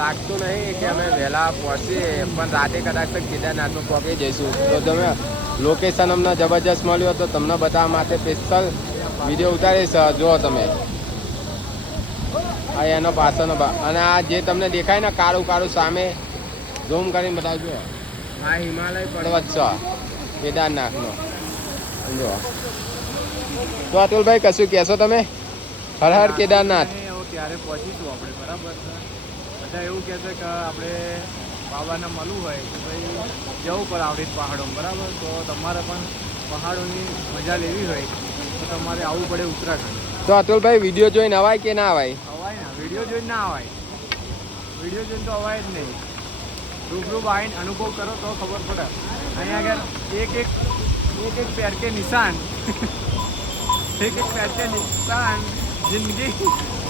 લાગતું નહીં કે અમે વહેલા પહોંચીએ, પણ રાતે કદાચ કેદારનાથમાં પહોંચી જઈશું. તો તમે લોકેશન અમને જબરજસ્ત મળ્યું તો તમને બતાવવા માટે સ્પેશિયલ વિડીયો ઉતારીશ. જુઓ તમે આ એનો પાછળનો અને આ જે તમને દેખાય ને કાળું કાળું સામે ઝૂમ કરીને બતાવજો, આ હિમાલય પર્વત છે કેદારનાથનો. સમજો તો અતુલભાઈ કશું કહેશો તમે? હર હર કેદારનાથ. ત્યારે પહોંચીશું આપણે, બરાબર છે. બધા એવું કહે છે કે આપણે બાબાને મળવું હોય તો ભાઈ જવું પડે આવડી પહાડોમાં, બરાબર. તો તમારે પણ પહાડોની મજા લેવી હોય તો તમારે આવવું પડે ઉત્તરાખંડ. તો અતુલભાઈ વિડીયો જોઈને અવાય કે ના અવાય? અવાય ના, વિડીયો જોઈને ના અવાય. વિડીયો જોઈને તો અવાય જ નહીં. રૂબરૂ આવીને અનુભવ કરો તો ખબર પડે. અહીંયા આગળ એક पैर के निशान एक पैर के निशान जिंदगी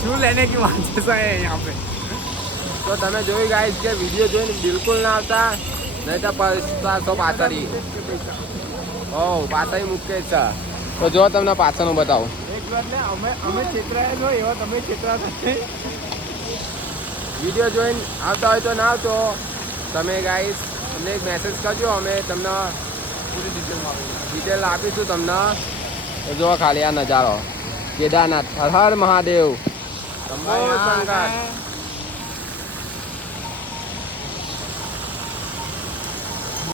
छू लेने की वांछा है यहाँ पे. તો તમે જોઈ ગાઈસ કે વિડીયો જોઈને બિલકુલ ના આવતા, નહીં તો પૈસા પાછળ પાછળ મૂકે છે. તો જો તમને પાછળનું બતાવું. એક વાર ને અમે છેતરાયા છો એવા તમે છેતરાતા. વિડીયો જોઈને આવતા હોય તો ના આવતો તમે ગાઈસ અમને એક મેસેજ કરજો, અમે તમને પૂરી ડિટેલ આપીશું તમને. તો જો ખાલી આ નજારો કેદારનાથ. હર હર મહાદેવ. શંભો શંકર.